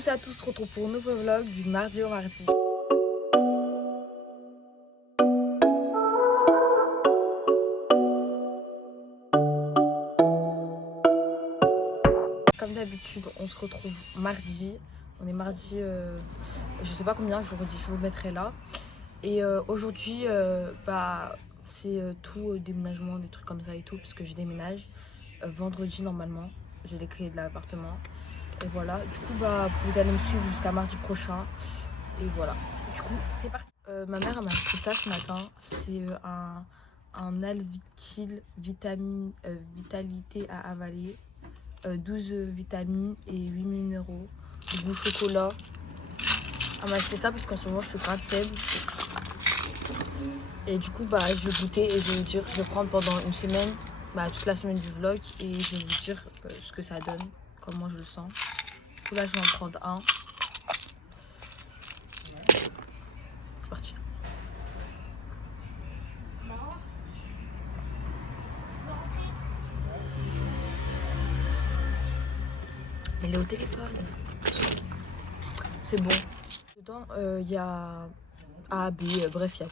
Salut à tous, on se retrouve pour un nouveau vlog du mardi au mardi. Comme d'habitude, on se retrouve mardi. On est mardi, je sais pas combien, je vous le mettrai là. Et aujourd'hui, c'est tout déménagement, des trucs comme ça et tout, parce que je déménage vendredi normalement. J'ai les clés de l'appartement. Et voilà, du coup, vous allez me suivre jusqu'à mardi prochain. Et voilà, du coup, c'est parti. Ma mère elle m'a acheté ça ce matin. C'est un Alvitil vitalité à avaler. 12 vitamines et 8 minéraux. Du goût chocolat. Elle m'a acheté ça parce qu'en ce moment je suis grave faible. Et du coup, je vais goûter et je vais vous dire, je vais prendre pendant une semaine, toute la semaine du vlog. Et je vais vous dire ce que ça donne, comment je le sens. Du coup, là, je vais en prendre un. C'est parti. Elle est au téléphone. C'est bon. Dedans, il y a A, B, bref, il y a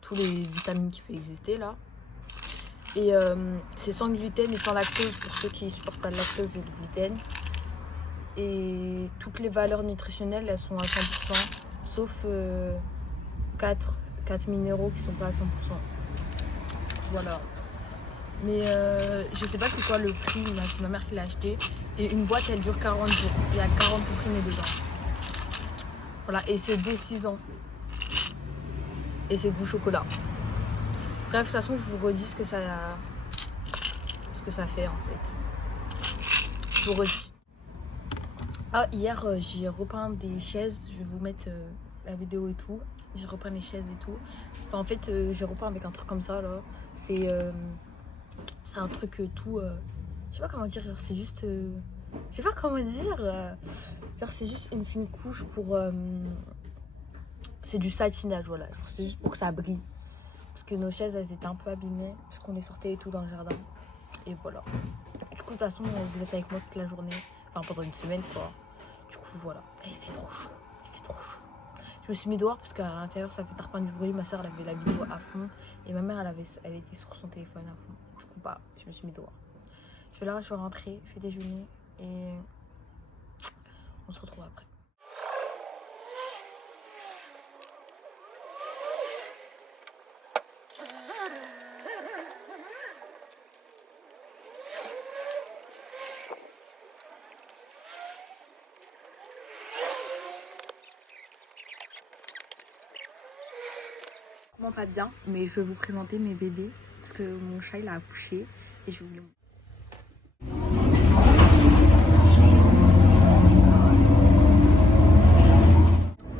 tous les vitamines qui peuvent exister là. Et c'est sans gluten et sans lactose pour ceux qui supportent pas le lactose et le gluten. Et toutes les valeurs nutritionnelles, elles sont à 100%, sauf 4 minéraux qui sont pas à 100%. Voilà. Mais je sais pas c'est quoi le prix, c'est ma mère qui l'a acheté. Et une boîte elle dure 40 jours. Il y a 40 comprimés dedans. Voilà, et c'est dès 6 ans. Et c'est goût chocolat. Bref, de toute façon, je vous redis ce que ça fait en fait. Je vous redis. Ah, hier, j'ai repeint des chaises. Je vais vous mettre la vidéo et tout. J'ai repeint les chaises et tout. Enfin, en fait, j'ai repeint avec un truc comme ça là. C'est un truc tout. Je sais pas comment dire. Genre, c'est juste. Je sais pas comment dire. Genre, c'est juste une fine couche pour. C'est du satinage, voilà. C'est juste pour que ça brille. Parce que nos chaises, elles étaient un peu abîmées. Parce qu'on les sortait et tout dans le jardin. Et voilà. Du coup, de toute façon, vous êtes avec moi toute la journée. Enfin, pendant une semaine, quoi. Du coup, voilà. Et il fait trop chaud. Il fait trop chaud. Je me suis mis dehors parce qu'à l'intérieur, ça fait parfois du bruit. Ma soeur, elle avait la vidéo à fond. Et ma mère, elle était sur son téléphone à fond. Du coup, je me suis mis dehors. Je vais rentrer. Je vais déjeuner. Et on se retrouve après. Pas bien, mais je vais vous présenter mes bébés parce que mon chat il a accouché et je vais vous les montrer.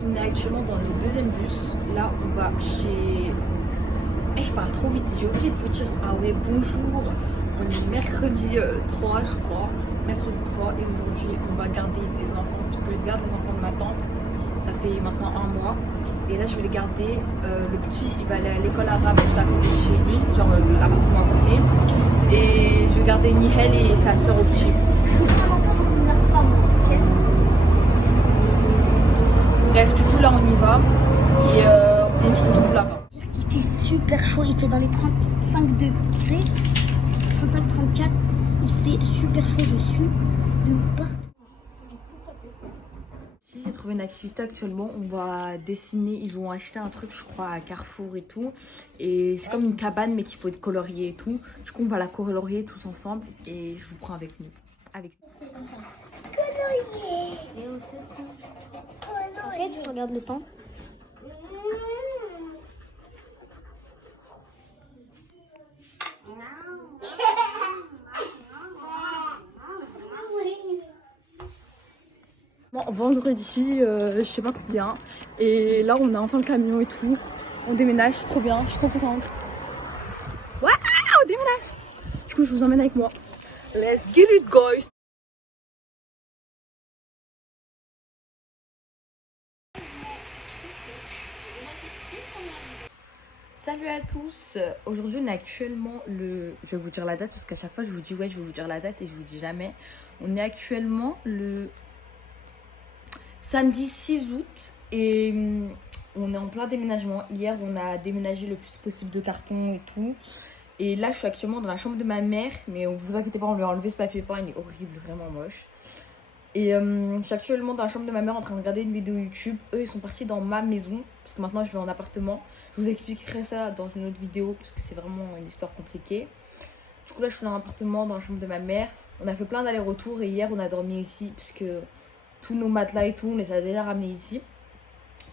On est actuellement dans le deuxième bus. Là on va chez... je parle trop vite, j'ai oublié de vous dire. Ah ouais, bonjour. On est mercredi 3 je crois. Mercredi 3 et aujourd'hui on va garder des enfants puisque je garde les enfants de ma tante. Ça fait maintenant un mois. Et là, je vais les garder. Le petit, il va aller à l'école arabe juste à côté de chez lui, genre l'appartement à côté. Et je vais garder Nihel et sa soeur au petit. Bref, du coup, là, on y va. Et on se retrouve là-bas. Il fait super chaud. Il fait dans les 35 degrés. 35-34. Il fait super chaud. Je suis de partout. J'ai trouvé une activité actuellement, on va dessiner, ils ont acheté un truc je crois à Carrefour et tout. Et c'est comme une cabane mais qu'il faut être colorié et tout. Du coup on va la colorier tous ensemble et je vous prends avec nous. Colorier. Et aussi. Ok, tu regardes le temps. Bon, vendredi, je sais pas combien. Et là on a enfin le camion et tout. On déménage, c'est trop bien, je suis trop contente. Ouais, on déménage. Du coup je vous emmène avec moi. Let's get it guys. Salut à tous, aujourd'hui on est actuellement je vais vous dire la date parce qu'à chaque fois je vous dis ouais je vais vous dire la date et je vous dis jamais. On est actuellement le samedi 6 août et on est en plein déménagement. Hier, on a déménagé le plus possible de cartons et tout. Et là, je suis actuellement dans la chambre de ma mère. Mais vous inquiétez pas, on lui a enlevé ce papier peint, il est horrible, vraiment moche. Et je suis actuellement dans la chambre de ma mère en train de regarder une vidéo YouTube. Eux, ils sont partis dans ma maison parce que maintenant, je vais en appartement. Je vous expliquerai ça dans une autre vidéo parce que c'est vraiment une histoire compliquée. Du coup, là, je suis dans l'appartement, dans la chambre de ma mère. On a fait plein d'allers-retours et hier, on a dormi ici parce que tous nos matelas et tout, on les a déjà ramenés ici.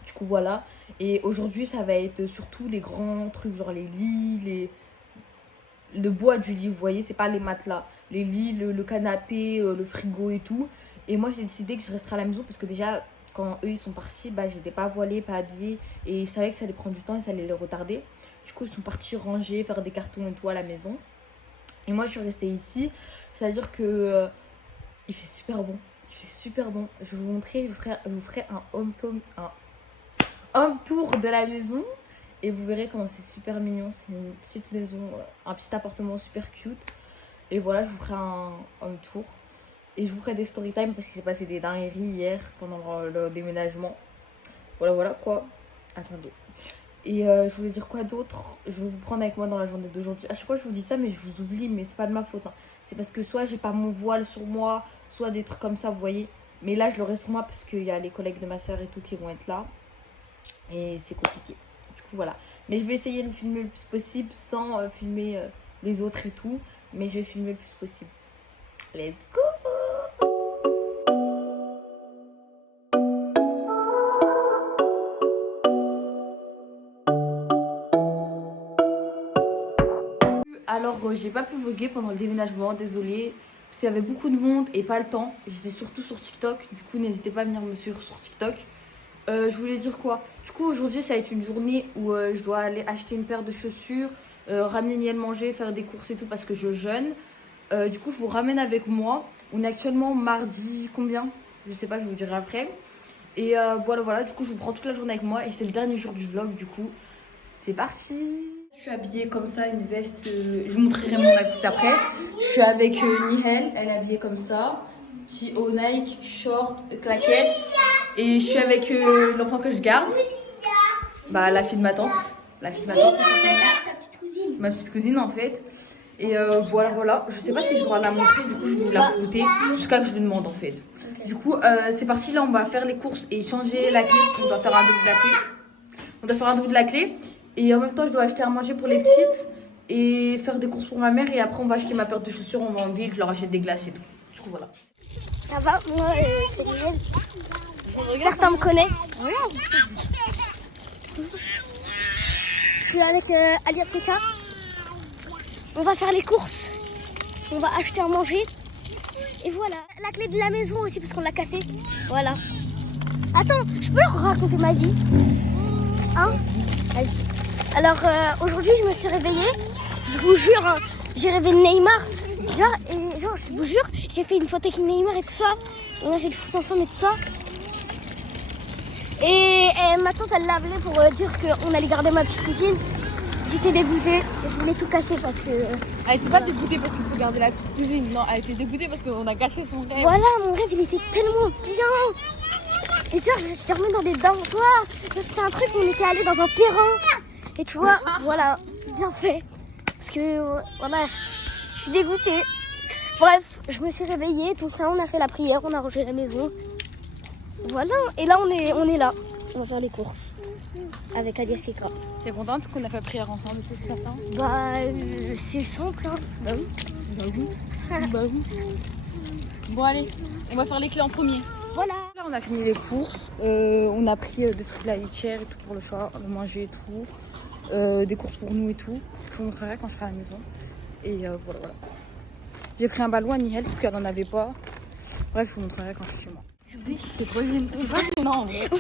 Du coup, voilà. Et aujourd'hui, ça va être surtout les grands trucs, genre les lits, le bois du lit, vous voyez, c'est pas les matelas. Les lits, le canapé, le frigo et tout. Et moi, j'ai décidé que je resterai à la maison parce que déjà, quand eux, ils sont partis, bah, j'étais pas voilée, pas habillée. Et je savais que ça allait prendre du temps et ça allait les retarder. Du coup, ils sont partis ranger, faire des cartons et tout à la maison. Et moi, je suis restée ici. C'est-à-dire que il fait super bon. Il fait super bon. Je vais vous montrer, je vous ferai un home tour de la maison. Et vous verrez comment c'est super mignon. C'est une petite maison, un petit appartement super cute. Et voilà, je vous ferai un home tour. Et je vous ferai des story time parce qu'il s'est passé des dingueries hier pendant le déménagement. Voilà quoi. Attendez. Et je voulais dire quoi d'autre? Je vais vous prendre avec moi dans la journée d'aujourd'hui. À chaque fois je vous dis ça mais je vous oublie, mais c'est pas de ma faute. Hein. C'est parce que soit j'ai pas mon voile sur moi, soit des trucs comme ça, vous voyez. Mais là je l'aurai sur moi parce qu'il y a les collègues de ma soeur et tout qui vont être là. Et c'est compliqué. Du coup voilà. Mais je vais essayer de filmer le plus possible sans filmer les autres et tout. Mais je vais filmer le plus possible. Let's go! Alors j'ai pas pu vlogger pendant le déménagement, désolée. Parce qu'il y avait beaucoup de monde et pas le temps. J'étais surtout sur TikTok. Du coup n'hésitez pas à venir me suivre sur TikTok. Je voulais dire quoi? Du coup aujourd'hui ça va être une journée où je dois aller acheter une paire de chaussures, ramener Niel manger, faire des courses et tout parce que je jeûne. Du coup je vous ramène avec moi. On est actuellement mardi combien? Je sais pas, je vous dirai après. Et voilà, du coup je vous prends toute la journée avec moi. Et c'est le dernier jour du vlog, du coup c'est parti. Je suis habillée comme ça, une veste, je vous montrerai mon outfit après. Je suis avec Nihel, elle est habillée comme ça. Petit haut Nike, short, claquette. Et je suis avec l'enfant que je garde. Bah la fille de ma tante. La fille de ma tante. Ta petite cousine. Ma petite cousine en fait. Et voilà. Je sais pas si je dois la montrer, du coup je vais vous la goûter jusqu'à que je lui demande en fait. Okay. Du coup c'est parti, là on va faire les courses et changer la clé. On doit faire un double de la clé. On doit faire un double de la clé. Et en même temps je dois acheter à manger pour les petites. Et faire des courses pour ma mère. Et après on va acheter ma paire de chaussures, on va en ville, je leur achète des glaces et tout. Du coup voilà. Ça va, moi c'est Nihel. Certains me connaissent. Je suis avec Alias Seka. On va faire les courses. On va acheter à manger. Et voilà. La clé de la maison aussi parce qu'on l'a cassée. Voilà. Attends, je peux leur raconter ma vie? Hein? Vas-y. Alors aujourd'hui je me suis réveillée. Je vous jure, hein, j'ai rêvé de Neymar. Genre, je vous jure, j'ai fait une photo avec Neymar et tout ça. On a fait le foot ensemble et tout ça. Et ma tante elle l'a appelé pour dire qu'on allait garder ma petite cousine. J'étais dégoûtée et je voulais tout casser parce que... Elle était pas dégoûtée parce qu'il faut garder la petite cousine. Non, elle était dégoûtée parce qu'on a gâché son rêve. Voilà, mon rêve il était tellement bien. Et genre, je dormais dans des dortoirs. C'était un truc où on était allé dans un terrain. Et tu vois, voilà, bien fait. Parce que, voilà, je suis dégoûtée. Bref, je me suis réveillée, tout ça, on a fait la prière, on a rangé la maison. Voilà, et là on est là. On va faire les courses avec Alias Seka. T'es contente qu'on a fait prière ensemble tout ce matin? Bah, c'est simple, hein. Bah oui. Bah oui. Bon allez, on va faire les clés en premier. Voilà. Là on a fini les courses. On a pris des trucs de la litière et tout pour le chat, le manger et tout. Des courses pour nous et tout. Je vous montrerai quand je serai à la maison. Et voilà. J'ai pris un ballon à Nihel parce qu'elle n'en avait pas. Bref, je vous montrerai quand je suis chez moi. C'est trop gênant en vrai. On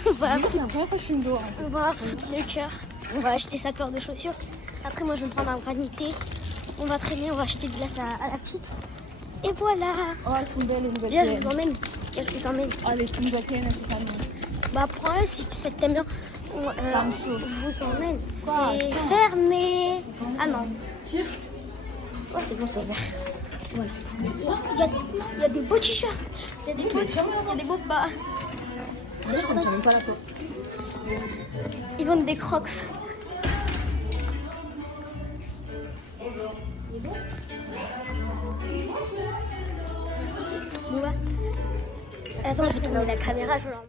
va foutre le cœur. On va acheter sa paire de chaussures. Après, moi, je vais me prendre un granité. On va traîner, on va acheter de glace à la petite. Et voilà. Oh, elles sont belles les nouvelles. Viens, je vous emmène. Qu'est-ce que tu emmènes? Oh, les nouvelles clés, elles sont pas mal. Bah, prends-le si tu t'aimes bien. Je vous emmène. Quoi? C'est fermé. Ah non. Tire. Oh, c'est bon, c'est ouvert. Voilà. Il y a des beaux t-shirts. Il y a des beaux bas. Là, on ne tient même pas la porte. Ils vendent des crocs. Bon bah. Attends, je vais tourner la caméra, je l'en-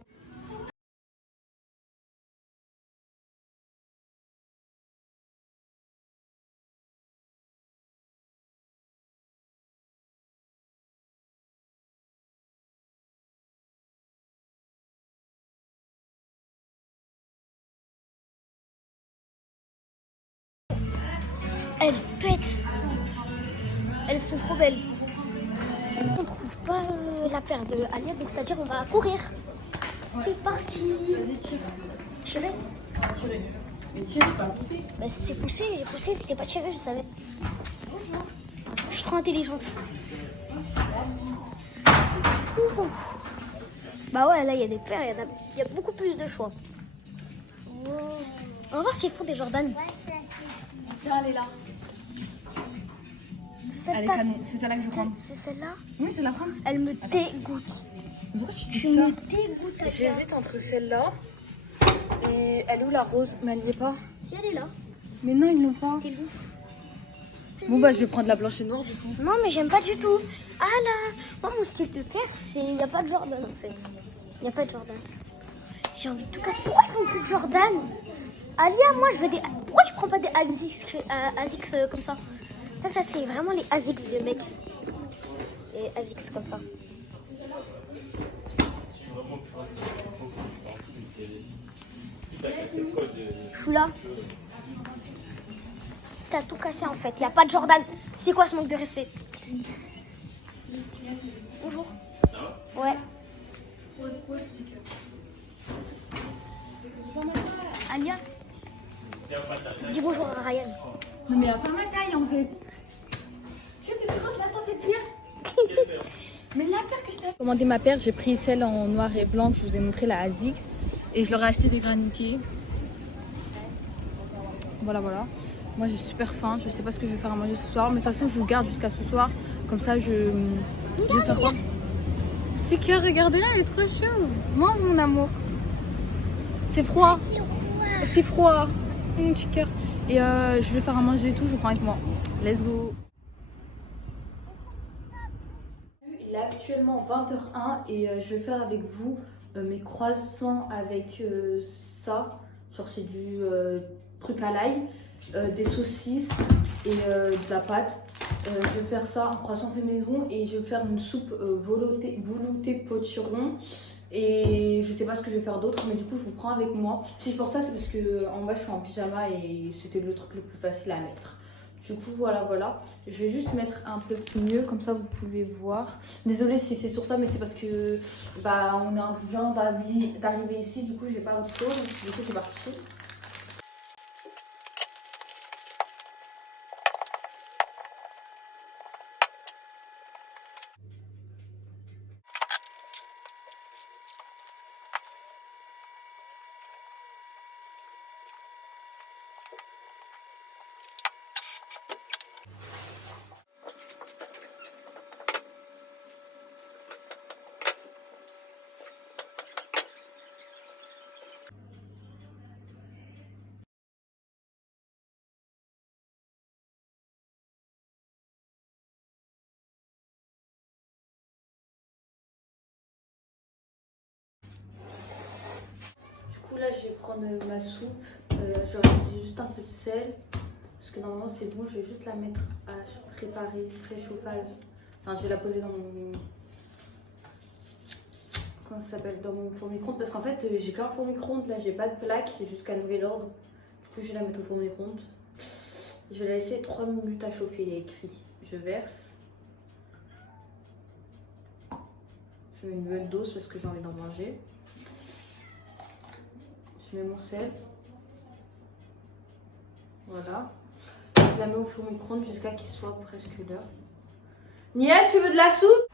Elles pètent. Elles sont trop belles. On trouve pas la paire de Alia, donc c'est-à-dire on va courir. C'est parti. Vas-y, tire. Tirer. Tirer. Mais tirer, pas pousser. Bah si c'est poussé, j'ai poussé, si c'était pas tiré, je savais. Bonjour. Je suis trop intelligente. Ouh. Bah ouais, là il y a des paires, il y a beaucoup plus de choix. Wow. On va voir s'ils font des Jordan. Tiens, elle est là. C'est Elle est celle-là. canon. C'est celle-là que je prends. C'est celle-là. Oui, je vais la prendre. Elle me dégoûte. Pourquoi tu Tu dis ça? me dégoûtes à J'hésite entre celle-là et elle est où la rose? Mais elle y est pas. Si elle est là, Mais non, ils l'ont pas. t'es louche. Bon bah je vais prendre la blanche et noire du coup. Non, mais j'aime pas du tout. Ah là, moi mon style de paire, c'est il y a pas de Jordan en fait. Il y a pas de Jordan. J'ai envie de tout casser. Pourquoi ils font plus de Jordan? Alia, moi je veux des. Pourquoi tu prends pas des Asics comme ça? Ça c'est vraiment les Asics de mec. Les Asics comme ça. Je suis là. T'as tout cassé en fait. Il y a pas de Jordan. C'est quoi ce manque de respect? Bonjour. Ouais. Alia. Dis bonjour à Ryan. Non mais il y a pas ma taille en fait. Mais la paire que je t'ai commandé ma paire, j'ai pris celle en noir et blanc que je vous ai montré, la ASICS. Et je leur ai acheté des granitiers. Voilà, voilà. Moi j'ai super faim, je sais pas ce que je vais faire à manger ce soir. Mais de toute façon je vous garde jusqu'à ce soir. Comme ça je vais faire quoi? C'est que regardez là, elle est trop chaude. Mange mon amour. C'est froid. C'est froid. Mon petit cœur. Et je vais faire à manger et tout, je vous prends avec moi. Let's go. Il est actuellement 20h01 et je vais faire avec vous mes croissants avec ça. Genre c'est du truc à l'ail, des saucisses et de la pâte. Je vais faire ça, un croissant fait maison, et je vais faire une soupe veloutée potiron. Et je sais pas ce que je vais faire d'autre, mais du coup je vous prends avec moi. Si je porte ça, c'est parce que en bas je suis en pyjama et c'était le truc le plus facile à mettre. Du coup voilà, voilà. Je vais juste mettre un peu mieux, comme ça vous pouvez voir. Désolée si c'est sur ça, mais c'est parce que bah on est en train d'arriver ici, du coup j'ai pas autre chose. Du coup c'est parti. Là je vais prendre ma soupe, je vais rajouter juste un peu de sel parce que normalement c'est bon, je vais juste la mettre à préparer, préchauffage. Enfin je vais la poser dans mon, comment ça s'appelle, dans mon four micro-ondes, parce qu'en fait j'ai qu'un four micro-ondes, là j'ai pas de plaque jusqu'à nouvel ordre. Du coup je vais la mettre au four micro-ondes. Je vais la laisser 3 minutes à chauffer, il y a écrit. Je verse. Je mets une nouvelle dose parce que j'ai envie d'en manger. Je mets mon sel. Voilà. Je la mets au four micro-ondes jusqu'à qu'il soit presque l'heure. Nia, tu veux de la soupe?